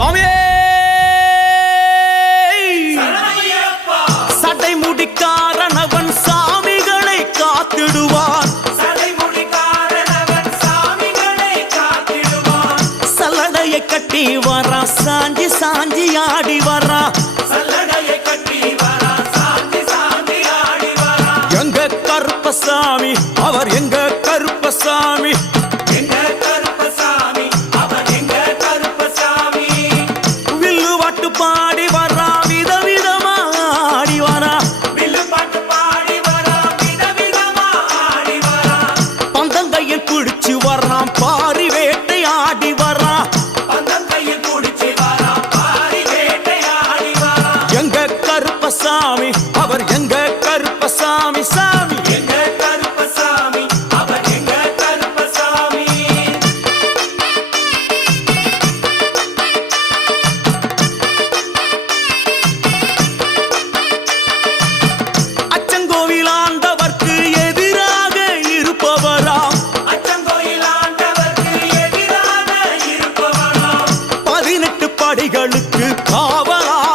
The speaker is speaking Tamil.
சுவாமியே சடை முடிக்காரனவன் சாமிகளை காத்திடுவான். சல்லடையை கட்டி வரா சாஞ்சி சாஞ்சி ஆடி வரா. எங்க கருப்பசாமி அவர் எங்க கருப்பசாமி